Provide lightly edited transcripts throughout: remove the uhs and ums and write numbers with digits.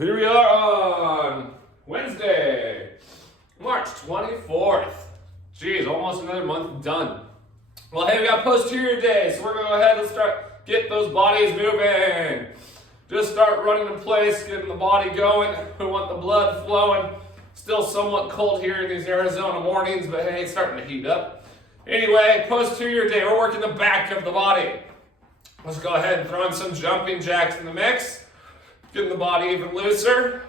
Here we are on Wednesday, March 24th. Geez, almost another month done. Well, hey, we got posterior day, so we're gonna go ahead and start get those bodies moving. Just start running in place, getting the body going. We want the blood flowing. Still somewhat cold here in these Arizona mornings, but hey, it's starting to heat up. Anyway, posterior day, we're working the back of the body. Let's go ahead and throw in some jumping jacks in the mix. Getting the body even looser.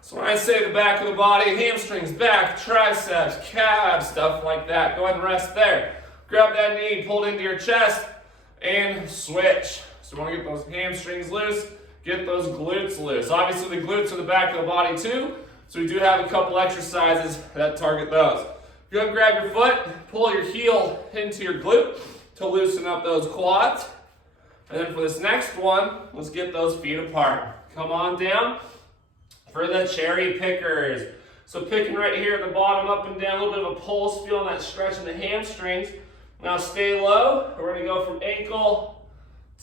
So when I say the back of the body, hamstrings, back, triceps, calves, stuff like that. Go ahead and rest there. Grab that knee, pull it into your chest, and switch. So you want to get those hamstrings loose, get those glutes loose. Obviously the glutes are the back of the body too, so we do have a couple exercises that target those. Go ahead and grab your foot, pull your heel into your glute to loosen up those quads. And then for this next one, let's get those feet apart. Come on down for the cherry pickers. So picking right here at the bottom, up and down, a little bit of a pulse, feeling that stretch in the hamstrings. Now stay low. We're gonna go from ankle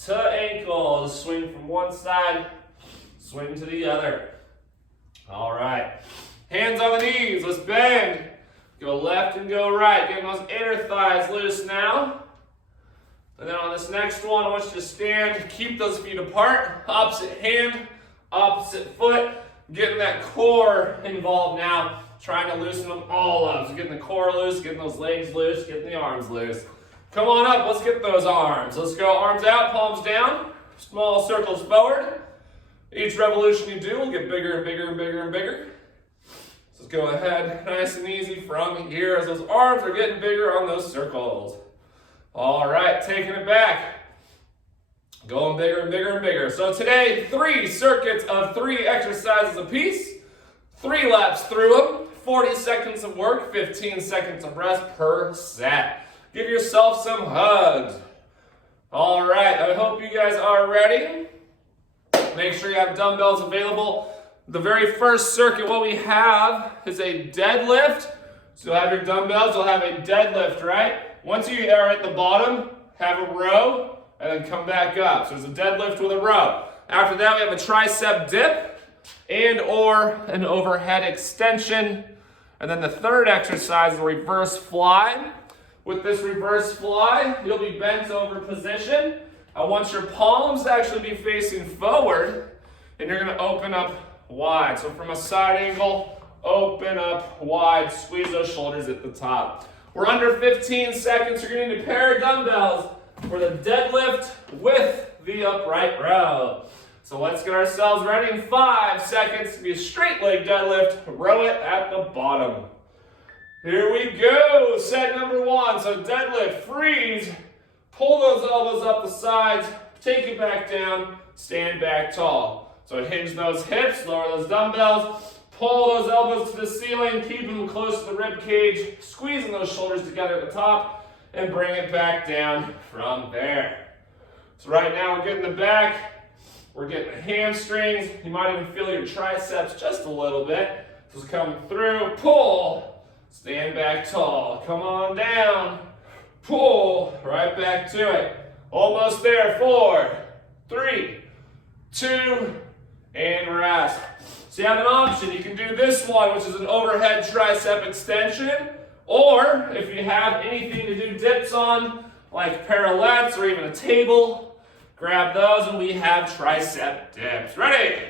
to ankle. Just swing from one side, swing to the other. All right. Hands on the knees, let's bend. Go left and go right. Getting those inner thighs loose now. And then on this next one, I want you to stand, keep those feet apart, opposite hand, opposite foot, getting that core involved now, trying to loosen them all up. So getting the core loose, getting those legs loose, getting the arms loose. Come on up, let's get those arms. Let's go arms out, palms down, small circles forward. Each revolution you do will get bigger and bigger and bigger and bigger. So let's go ahead, nice and easy from here as those arms are getting bigger on those circles. All right, taking it back. Going bigger and bigger and bigger. So today, 3 circuits of 3 exercises apiece. 3 laps through them. 40 seconds of work, 15 seconds of rest per set. Give yourself some hugs. All right, I hope you guys are ready. Make sure you have dumbbells available. The very first circuit, what we have is a deadlift. So you'll have your dumbbells, you'll have a deadlift, right? Once you are at the bottom, have a row, and then come back up. So there's a deadlift with a row. After that, we have a tricep dip and or an overhead extension. And then the third exercise is a reverse fly. With this reverse fly, you'll be bent over position. I want your palms to actually be facing forward, and you're gonna open up wide. So from a side angle, open up wide, squeeze those shoulders at the top. We're under 15 seconds. You're going to need a pair of dumbbells for the deadlift with the upright row. So let's get ourselves ready in 5 seconds to be a straight leg deadlift. Row it at the bottom. Here we go. Set number 1. So deadlift, freeze. Pull those elbows up the sides. Take it back down. Stand back tall. So hinge those hips, lower those dumbbells. Pull those elbows to the ceiling, keep them close to the rib cage, squeezing those shoulders together at the top, and bring it back down from there. So right now we're getting the back, we're getting the hamstrings, you might even feel your triceps just a little bit. So it's coming through, pull, stand back tall, come on down, pull, right back to it. Almost there, 4, 3, 2, and rest. So you have an option. You can do this one, which is an overhead tricep extension, or if you have anything to do dips on, like parallettes or even a table, grab those and we have tricep dips. Ready?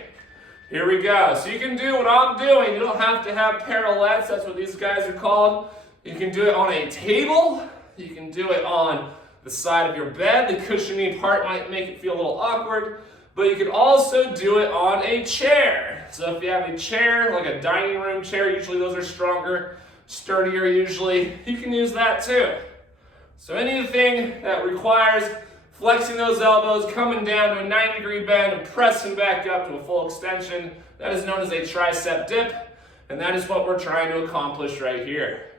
Here we go. So you can do what I'm doing. You don't have to have parallettes. That's what these guys are called. You can do it on a table. You can do it on the side of your bed. The cushiony part might make it feel a little awkward, but you can also do it on a chair. So if you have a chair, like a dining room chair, usually those are stronger, sturdier usually, you can use that too. So anything that requires flexing those elbows, coming down to a 90-degree bend, and pressing back up to a full extension, that is known as a tricep dip, and that is what we're trying to accomplish right here.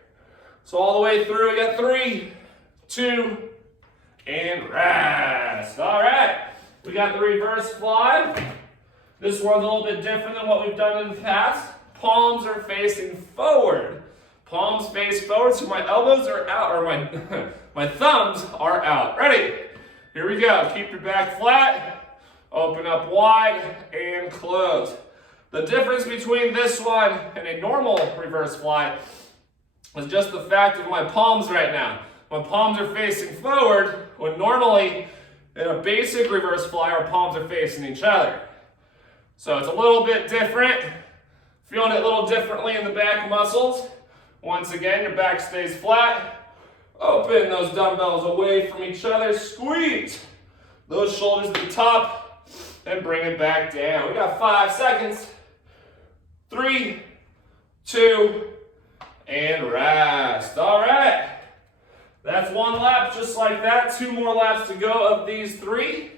So all the way through, we got 3, 2, and rest. All right. We got the reverse fly. This one's a little bit different than what we've done in the past. Palms are facing forward. Palms face forward, so my elbows are out, or my thumbs are out. Ready? Here we go. Keep your back flat. Open up wide and close. The difference between this one and a normal reverse fly is just the fact of my palms right now. My palms are facing forward, when normally in a basic reverse fly, our palms are facing each other. So it's a little bit different. Feeling it a little differently in the back muscles. Once again, your back stays flat. Open those dumbbells away from each other. Squeeze those shoulders to the top and bring it back down. We got 5 seconds. 3, 2, and rest. All right. That's 1 lap just like that. 2 more laps to go of these 3.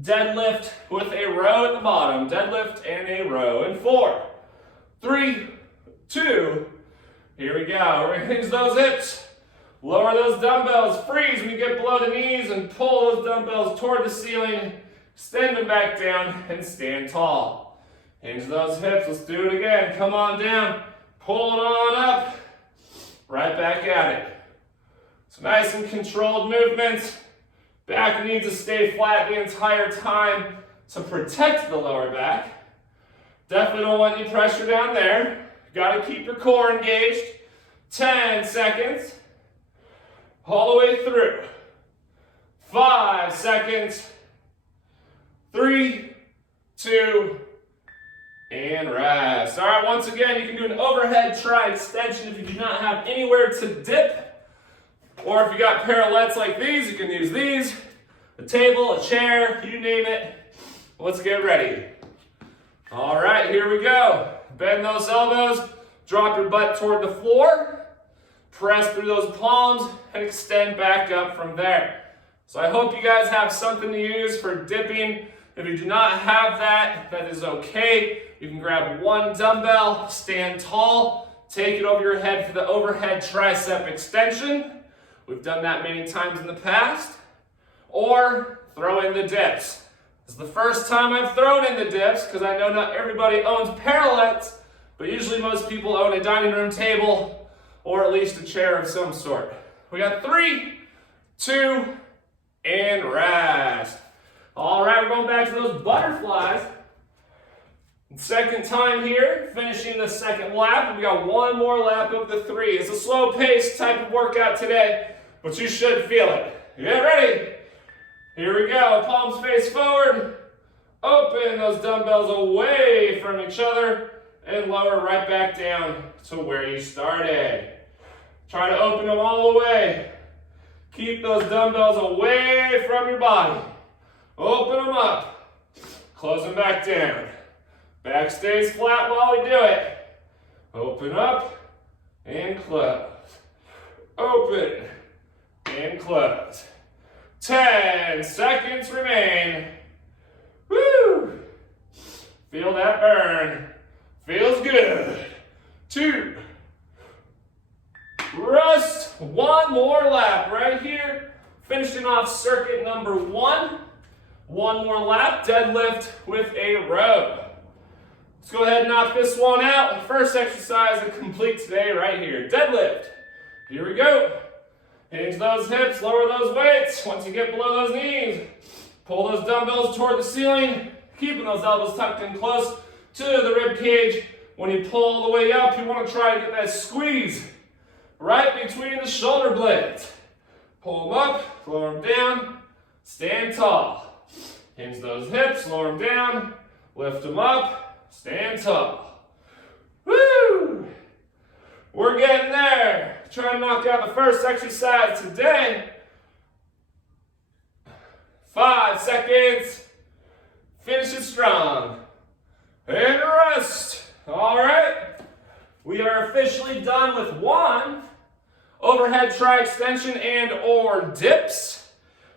Deadlift with a row at the bottom. Deadlift and a row. In 4, 3, 2, here we go. We're gonna hinge those hips. Lower those dumbbells. Freeze when you get below the knees and pull those dumbbells toward the ceiling. Extend them back down and stand tall. Hinge those hips. Let's do it again. Come on down. Pull it on up. Right back at it. So nice and controlled movements. Back needs to stay flat the entire time to protect the lower back. Definitely don't want any pressure down there. Got to keep your core engaged. 10 seconds. All the way through. 5 seconds. 3, 2, and rest. All right, once again, you can do an overhead try extension if you do not have anywhere to dip. Or if you got parallettes like these, you can use these. A table, a chair, you name it. Let's get ready. All right, here we go. Bend those elbows, drop your butt toward the floor, press through those palms, and extend back up from there. So I hope you guys have something to use for dipping. If you do not have that, that is okay. You can grab 1 dumbbell, stand tall, take it over your head for the overhead tricep extension. We've done that many times in the past. Or throw in the dips. This is the first time I've thrown in the dips because I know not everybody owns parallettes, but usually most people own a dining room table or at least a chair of some sort. We got 3, 2, and rest. All right, we're going back to those butterflies. Second time here, finishing the second lap. We got 1 more lap of the 3. It's a slow pace type of workout today, but you should feel it. Get ready. Here we go. Palms face forward. Open those dumbbells away from each other and lower right back down to where you started. Try to open them all the way. Keep those dumbbells away from your body. Open them up. Close them back down. Back stays flat while we do it. Open up and close. Open and close. 10 seconds remain. Woo! Feel that burn. Feels good. 2. Rest. 1 more lap right here. Finishing off circuit number 1. 1 more lap. Deadlift with a row. Let's go ahead and knock this one out. First exercise to complete today right here. Deadlift. Here we go. Hinge those hips, lower those weights. Once you get below those knees, pull those dumbbells toward the ceiling, keeping those elbows tucked in close to the rib cage. When you pull all the way up, you want to try to get that squeeze right between the shoulder blades. Pull them up, lower them down, stand tall. Hinge those hips, lower them down, lift them up, stand tall. Woo! We're getting there. Try to knock out the first exercise today. 5 seconds. Finish it strong. And rest. All right. We are officially done with 1 overhead try extension and or dips.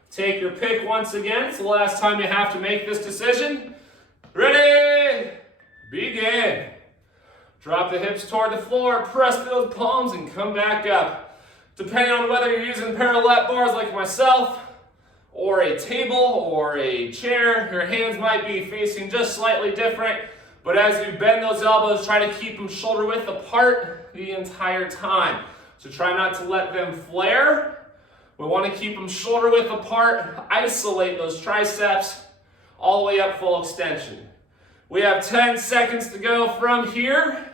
Take your pick once again. It's the last time you have to make this decision. Ready? Begin. Drop the hips toward the floor, press those palms, and come back up. Depending on whether you're using parallel bars like myself, or a table, or a chair, your hands might be facing just slightly different, but as you bend those elbows, try to keep them shoulder width apart the entire time. So try not to let them flare. We want to keep them shoulder width apart, isolate those triceps, all the way up full extension. We have 10 seconds to go from here.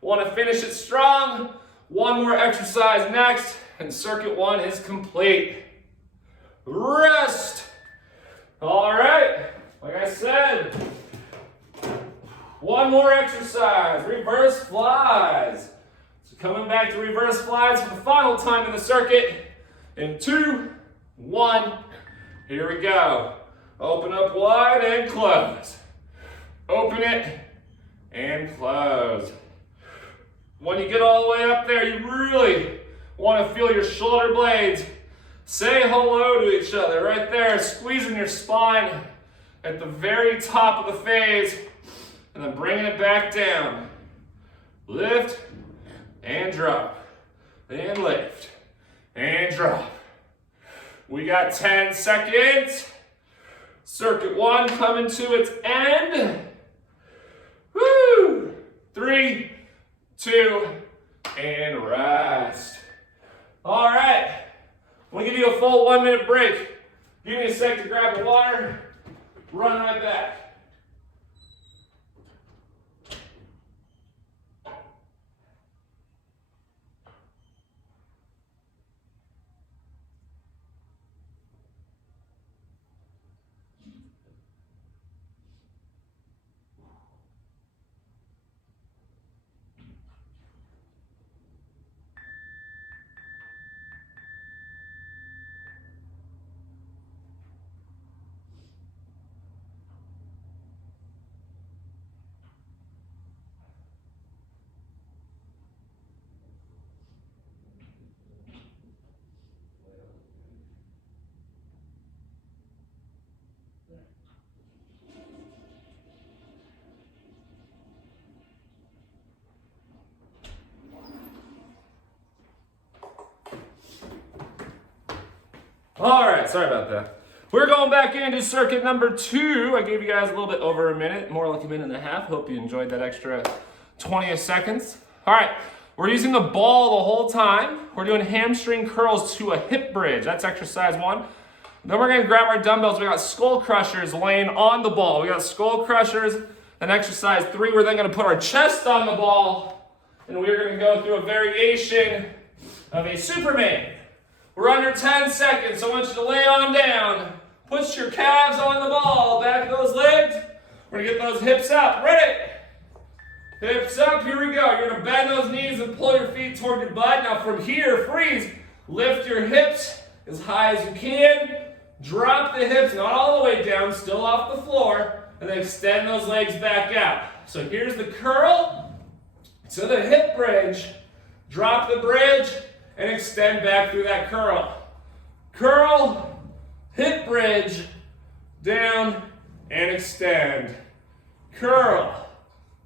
Want to finish it strong. One more exercise next, and circuit 1 is complete. Rest. All right, like I said, one more exercise, reverse flies. So coming back to reverse flies for the final time in the circuit. In 2, 1, here we go. Open up wide and close. Open it and close. When you get all the way up there, you really want to feel your shoulder blades say hello to each other right there, squeezing your spine at the very top of the phase, and then bringing it back down. Lift and drop, and lift and drop. We got 10 seconds. Circuit 1 coming to its end. Woo! 3, 2, and rest. All right. We'll give you a full 1-minute break. Give me a sec to grab the water. Run right back. All right, sorry about that. We're going back into circuit number 2. I gave you guys a little bit over a minute, more like a minute and a half. Hope you enjoyed that extra 20 seconds. All right, we're using the ball the whole time. We're doing hamstring curls to a hip bridge. That's exercise 1. Then we're gonna grab our dumbbells. We got skull crushers laying on the ball. We got skull crushers. And exercise 3, we're then gonna put our chest on the ball, and we're gonna go through a variation of a Superman. We're under 10 seconds, so I want you to lay on down. Push your calves on the ball, back of those legs. We're gonna get those hips up. Ready? Hips up, here we go. You're gonna bend those knees and pull your feet toward your butt. Now from here, freeze. Lift your hips as high as you can. Drop the hips, not all the way down, still off the floor. And then extend those legs back out. So here's the curl to the hip bridge. Drop the bridge and extend back through that curl. Curl, hip bridge, down and extend. Curl,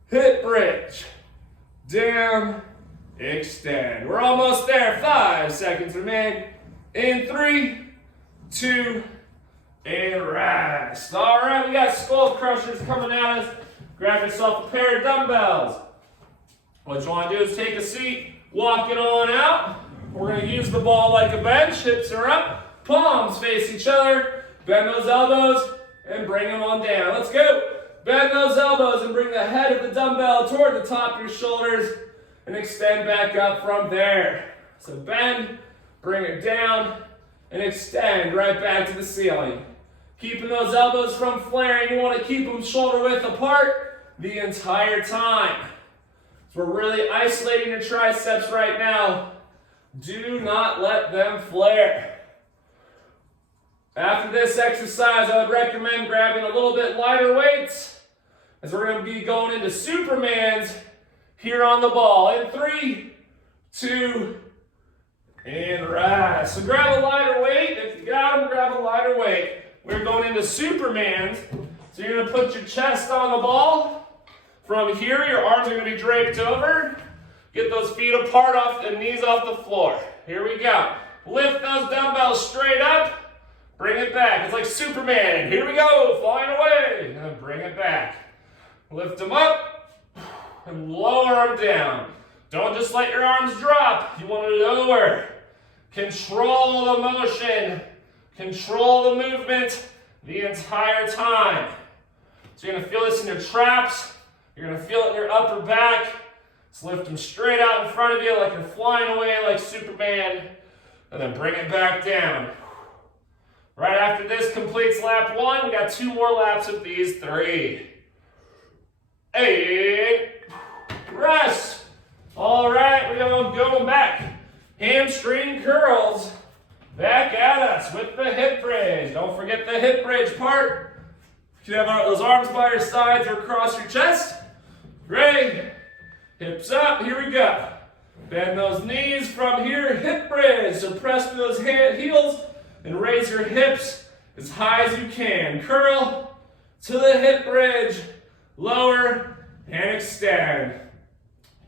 hip bridge, down, extend. We're almost there. 5 seconds remain. In 3, 2, and rest. All right, we got skull crushers coming at us. Grab yourself a pair of dumbbells. What you want to do is take a seat, walk it on out. We're going to use the ball like a bench. Hips are up, palms face each other. Bend those elbows and bring them on down. Let's go. Bend those elbows and bring the head of the dumbbell toward the top of your shoulders and extend back up from there. So bend, bring it down, and extend right back to the ceiling. Keeping those elbows from flaring. You want to keep them shoulder width apart the entire time. So we're really isolating your triceps right now. Do not let them flare. After this exercise, I would recommend grabbing a little bit lighter weights, as we're going to be going into Supermans here on the ball. In 3, 2, and rest. So grab a lighter weight. If you got them, grab a lighter weight. We're going into Supermans. So you're going to put your chest on the ball. From here, your arms are going to be draped over. Get those feet apart off and knees off the floor. Here we go. Lift those dumbbells straight up. Bring it back. It's like Superman. Here we go. Flying away. And then bring it back. Lift them up and lower them down. Don't just let your arms drop. You want to lower. Control the motion. Control the movement the entire time. So you're gonna feel this in your traps. You're gonna feel it in your upper back. Just lift them straight out in front of you like you're flying away like Superman. And then bring it back down. Right after this completes lap 1, we got 2 more laps of these 3. 8. Rest. All right, we're going back. Hamstring curls. Back at us with the hip bridge. Don't forget the hip bridge part. You have those arms by your sides or across your chest. Ready? Hips up. Here we go. Bend those knees from here. Hip bridge. So press through those heels and raise your hips as high as you can. Curl to the hip bridge. Lower and extend.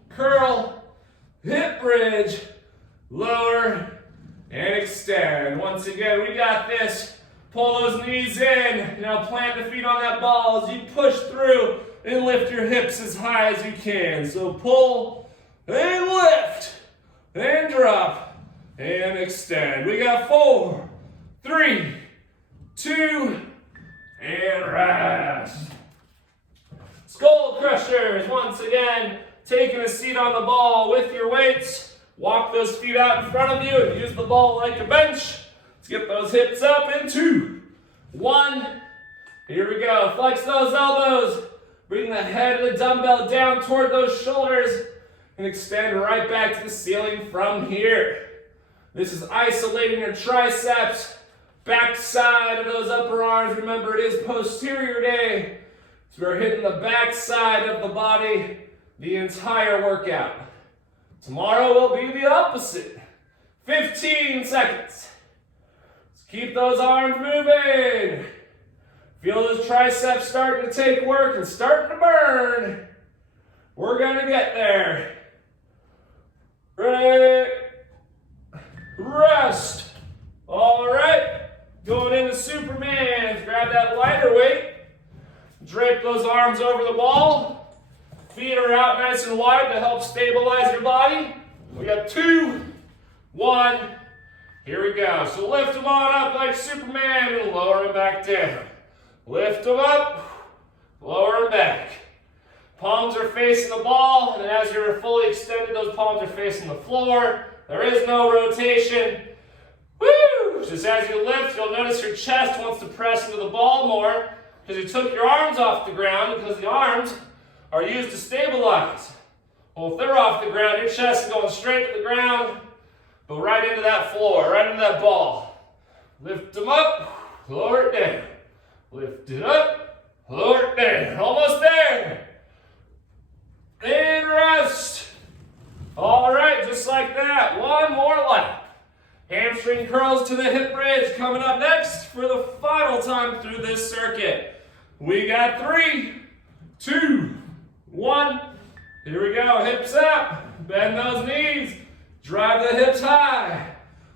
Curl. Hip bridge. Lower and extend. Once again, we got this. Pull those knees in. Now plant the feet on that ball as you push through and lift your hips as high as you can. So pull and lift and drop and extend. We got 4, 3, 2, and rest. Skull crushers. Once again, taking a seat on the ball with your weights. Walk those feet out in front of you and use the ball like a bench. Let's get those hips up in 2, 1. Here we go. Flex those elbows. Bring the head of the dumbbell down toward those shoulders and extend right back to the ceiling from here. This is isolating your triceps, back side of those upper arms. Remember, it is posterior day. So we're hitting the back side of the body the entire workout. Tomorrow will be the opposite. 15 seconds. Let's keep those arms moving. Feel those triceps starting to take work and starting to burn. We're gonna get there. Ready? Rest. All right. Going into Superman. Grab that lighter weight. Drape those arms over the ball. Feet are out nice and wide to help stabilize your body. We got 2, 1. Here we go. So lift them on up like Superman and lower them back down. Lift them up, lower them back. Palms are facing the ball, and as you're fully extended, those palms are facing the floor. There is no rotation. Woo! Just as you lift, you'll notice your chest wants to press into the ball more because you took your arms off the ground because the arms are used to stabilize. Well, if they're off the ground, your chest is going straight to the ground, but right into that floor, right into that ball. Lift them up, lower it down. Lift it up, lower it down. Almost there. And rest. All right, just like that. 1 more lap. Hamstring curls to the hip bridge coming up next for the final time through this circuit. We got 3, 2, 1. Here we go. Hips up. Bend those knees. Drive the hips high.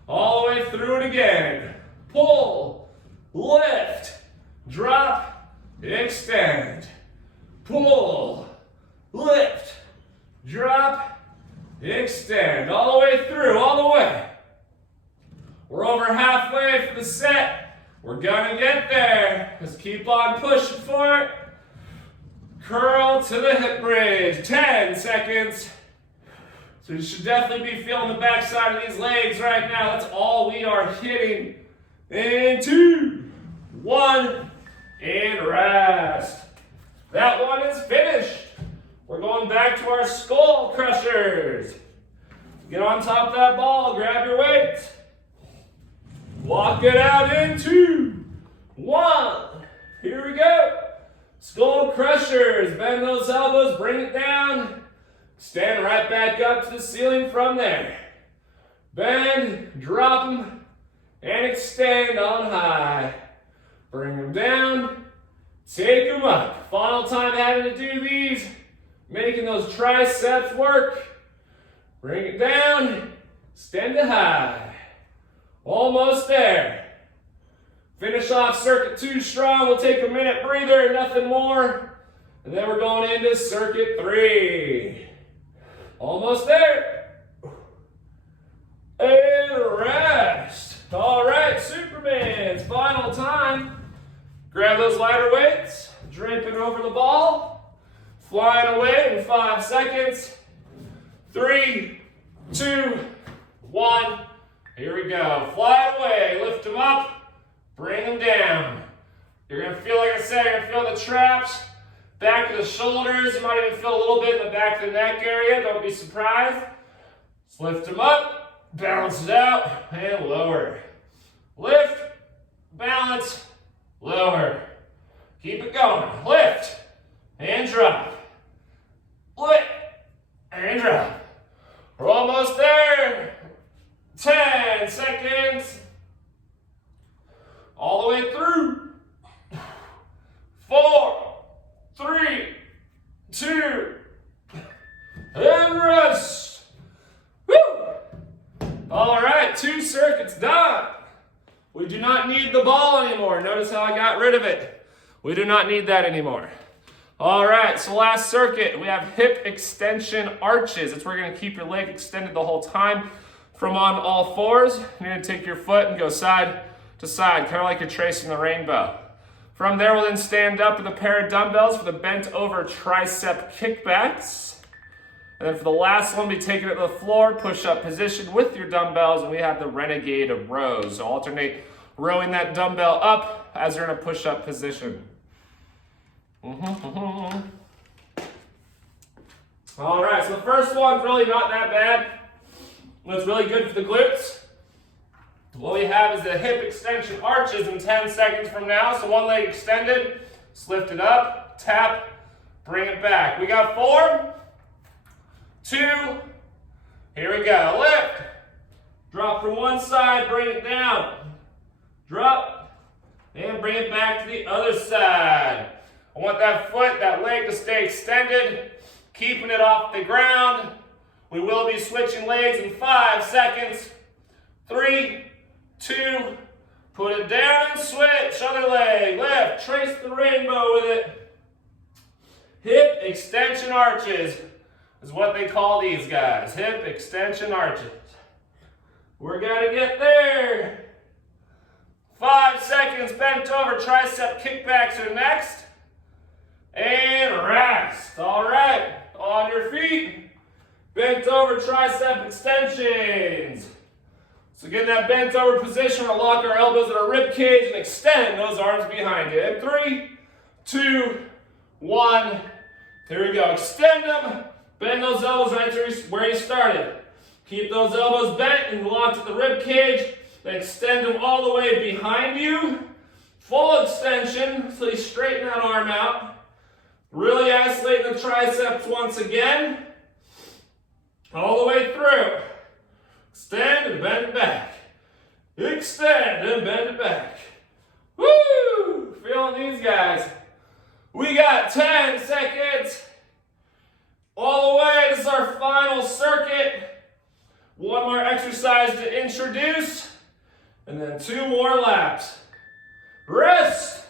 All the way through it again. Pull. Lift. Drop, extend, pull, lift, drop, extend, all the way through, all the way. We're over halfway for the set. We're gonna get there. Just keep on pushing for it. Curl to the hip bridge, 10 seconds. So you should definitely be feeling the back side of these legs right now. That's all we are hitting. And 2, 1. And rest. That one is finished. We're going back to our skull crushers. Get on top of that ball, grab your weight. Walk it out in 2, 1. Here we go. Skull crushers. Bend those elbows, bring it down. Stand right back up to the ceiling from there. Bend, drop them, and extend on high. Bring them down, take them up. Final time having to do these, making those triceps work. Bring it down, extend to high. Almost there. Finish off circuit 2 strong. We'll take a minute breather, nothing more. And then we're going into circuit 3. Almost there. And rest. All right, Superman's final time. Grab those lighter weights, draping over the ball, flying away in 5 seconds. 3, 2, 1. Here we go. Fly away, lift them up, bring them down. You're gonna feel, like I said, you're gonna feel the traps, back of the shoulders. You might even feel a little bit in the back of the neck area. Don't be surprised. Just lift them up, balance it out, and lower. Lift, balance, lower. Keep it going. Lift and drop. Lift and drop. We're almost there. 10 seconds. All the way through. 4, 3, 2, and rest. Woo! All right, 2 circuits done. We do not need the ball anymore. Notice how I got rid of it. We do not need that anymore. All right, so last circuit, we have hip extension arches. It's where you're gonna keep your leg extended the whole time from on all fours. You're gonna take your foot and go side to side, kind of like you're tracing the rainbow. From there, we'll then stand up with a pair of dumbbells for the bent over tricep kickbacks. And then for the last one, we take it to the floor, push up position with your dumbbells, and we have the renegade rows. So alternate rowing that dumbbell up as you're in a push up position. All right, so the first one's really not that bad. It's really good for the glutes. What we have is the hip extension arches in 10 seconds from now. So one leg extended, just lift it up, tap, bring it back. We got 4, 2, here we go. Lift, drop from one side, bring it down. Drop, and bring it back to the other side. I want that foot, that leg to stay extended, keeping it off the ground. We will be switching legs in 5 seconds. 3, 2, put it down and switch. Other leg, left, trace the rainbow with it. Hip extension arches is what they call these guys. Hip extension arches. We're gonna get there. 5 seconds, bent over, tricep kickbacks are next. And rest. All right, on your feet. Bent over tricep extensions. So get in that bent over position, we'll lock our elbows at our rib cage and extend those arms behind you. And 3, 2, 1. Here we go. Extend them. Bend those elbows right to where you started. Keep those elbows bent and locked at the rib cage. Then extend them all the way behind you. Full extension, so you straighten that arm out. Really isolating the triceps once again. All the way through. Extend and bend it back. Extend and bend it back. Woo! Feeling these guys. We got 10 seconds. All the way. This is our final circuit. One more exercise to introduce. And then 2 more laps. Rest.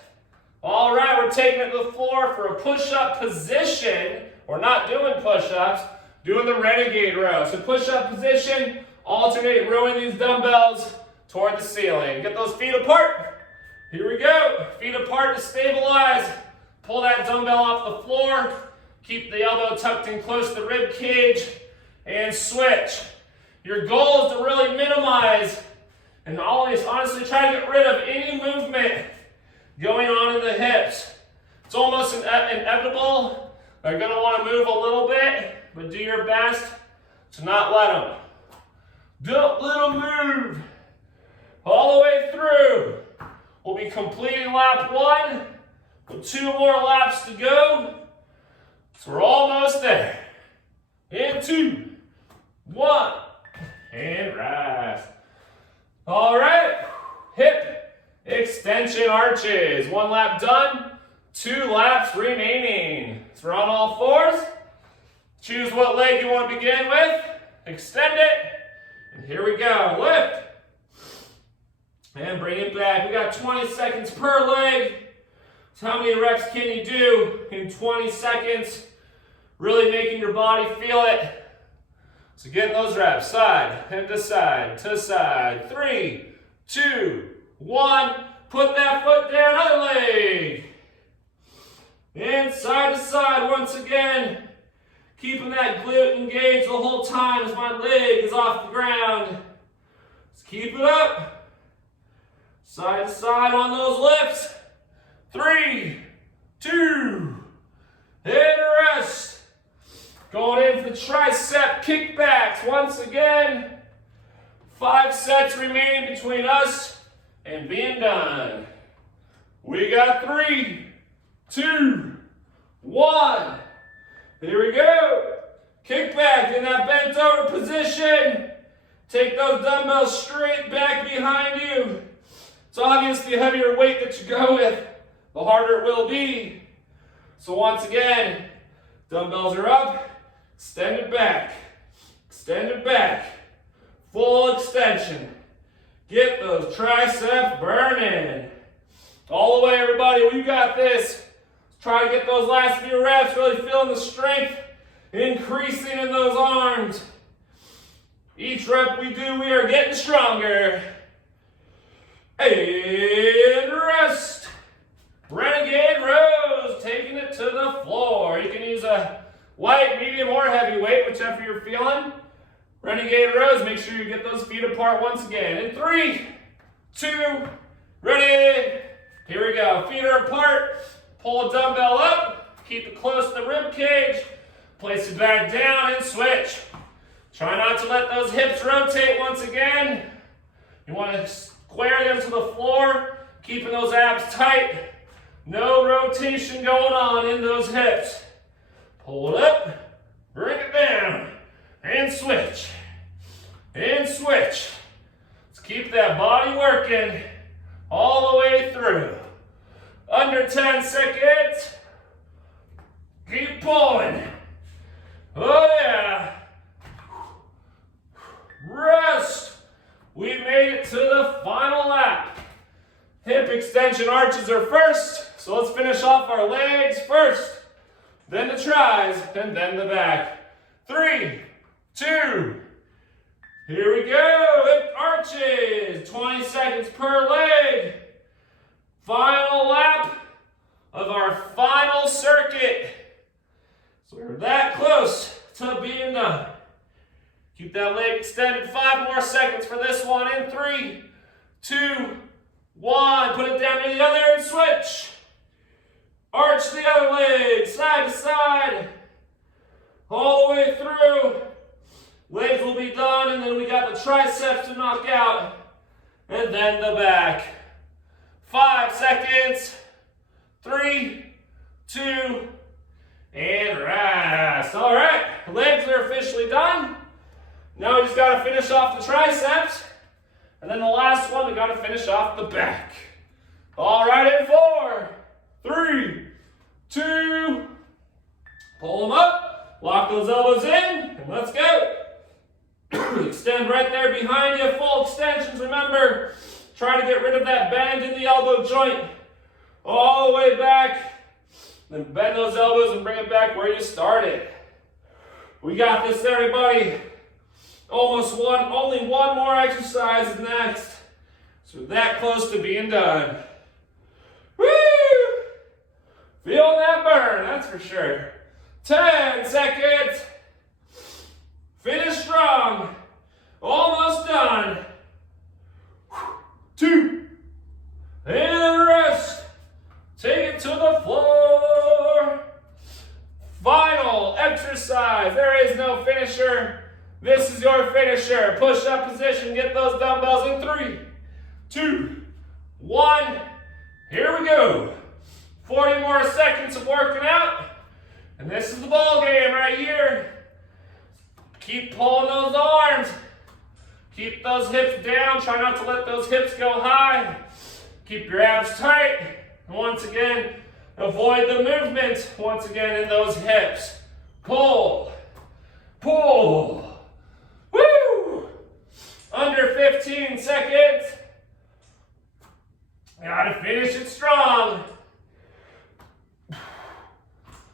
All right, we're taking it to the floor for a push-up position. We're not doing push-ups, doing the renegade row. So push-up position, alternate rowing these dumbbells toward the ceiling. Get those feet apart. Here we go. Feet apart to stabilize. Pull that dumbbell off the floor. Keep the elbow tucked in close to the rib cage and switch. Your goal is to really minimize and always honestly try to get rid of any movement going on in the hips. It's almost inevitable. They're going to want to move a little bit, but do your best to not let them. Don't let them move. All the way through. We'll be completing lap 1 with 2 more laps to go. So we're almost there. And 2, 1, and rest. All right, hip extension arches. 1 lap done, 2 laps remaining. So we're on all fours. Choose what leg you want to begin with. Extend it. And here we go. Lift. And bring it back. We got 20 seconds per leg. So how many reps can you do in 20 seconds? Really making your body feel it. So getting those reps. Side and to side to side. 3, 2, 1. Put that foot down. Other leg. And side to side once again. Keeping that glute engaged the whole time as my leg is off the ground. Let's keep it up. Side to side on those lifts. 3, 2, and rest. Going in for the tricep kickbacks once again. 5 sets remain between us and being done. We got 3, 2, 1. Here we go. Kickback in that bent over position. Take those dumbbells straight back behind you. It's obvious the heavier weight that you go with, the harder it will be. So once again, dumbbells are up, extend it back, full extension. Get those triceps burning. All the way, everybody, we got this. Let's try to get those last few reps, really feeling the strength increasing in those arms. Each rep we do, we are getting stronger. And rest. Renegade rows, taking it to the floor. You can use a light, medium, or heavy weight, whichever you're feeling. Renegade rows, make sure you get those feet apart once again. In 3, 2, ready. Here we go. Feet are apart. Pull a dumbbell up. Keep it close to the rib cage. Place it back down and switch. Try not to let those hips rotate once again. You want to square them to the floor, keeping those abs tight. No rotation going on in those hips. Pull it up, bring it down, and switch. And switch. Let's keep that body working all the way through. Under 10 seconds. Keep pulling. Oh yeah. Rest. We made it to the final lap. Hip extension arches are first, so let's finish off our legs first, then the tris, and then the back. 3, 2, here we go, hip arches, 20 seconds per leg. Final lap of our final circuit. So we're that close to being done. Keep that leg extended, 5 more seconds for this one. In 3, 2, 1. Put it down to the other and switch. Arch the other leg, side to side. All the way through. Legs will be done, and then we got the triceps to knock out. And then the back. 5 seconds. 3, 2, and rest. All right, legs are officially done. Now we just got to finish off the triceps. And then the last one, we got to finish off the back. All right, in 4, 3, 2, pull them up, lock those elbows in, and let's go. Extend right there behind you, full extensions. Remember, try to get rid of that bend in the elbow joint. All the way back. Then bend those elbows and bring it back where you started. We got this, everybody. Only one more exercise is next. So we're that close to being done. Woo! Feeling that burn, that's for sure. 10 seconds. Finish strong. Almost done. 2. And rest. Take it to the floor. Final exercise. There is no finisher. This is your finisher. Push up position. Get those dumbbells in 3, 2, 1. Here we go. 40 more seconds of working out. And this is the ball game right here. Keep pulling those arms. Keep those hips down. Try not to let those hips go high. Keep your abs tight. And once again, avoid the movement once again in those hips. Pull. Pull. Woo! Under 15 seconds. Gotta finish it strong.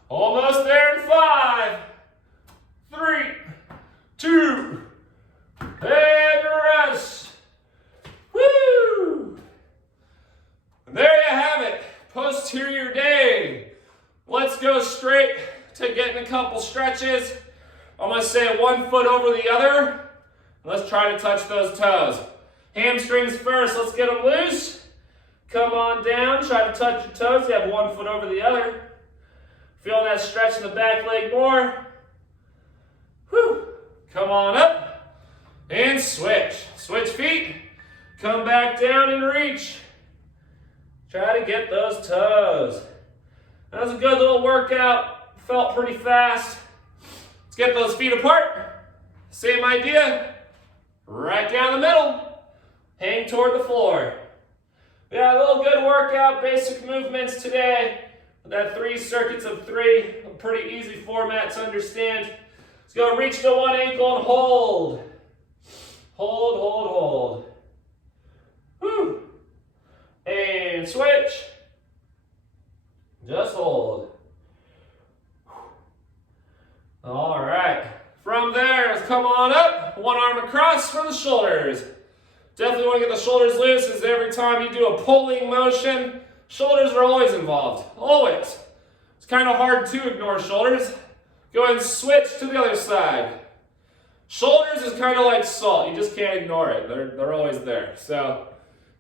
Almost there in 5, 3, 2, and rest. Woo! And there you have it. Posterior day. to getting a couple stretches. I'm going to say 1 foot over the other. Let's try to touch those toes. Hamstrings first, let's get them loose. Come on down, try to touch your toes. You have 1 foot over the other. Feeling that stretch in the back leg more. Whew. Come on up and switch. Switch feet. Come back down and reach. Try to get those toes. That was a good little workout. Felt pretty fast. Let's get those feet apart. Same idea. Right down the middle. Hang toward the floor. We had a little good workout, basic movements today. That 3 circuits of 3, a pretty easy format to understand. Let's go reach to one ankle and hold. Hold, hold, hold. Whew. And switch. Just hold. All right. From there, let's come on up. One arm across for the shoulders. Definitely want to get the shoulders loose, as every time you do a pulling motion, shoulders are always involved. Always. It's kind of hard to ignore shoulders. Go ahead and switch to the other side. Shoulders is kind of like salt. You just can't ignore it. They're always there. So,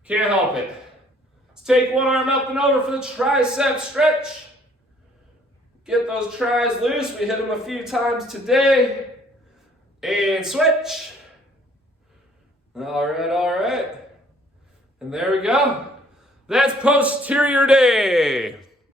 can't help it. Let's take one arm up and over for the tricep stretch. Get those tris loose. We hit them a few times today. And switch. All right. And there we go. That's posterior day.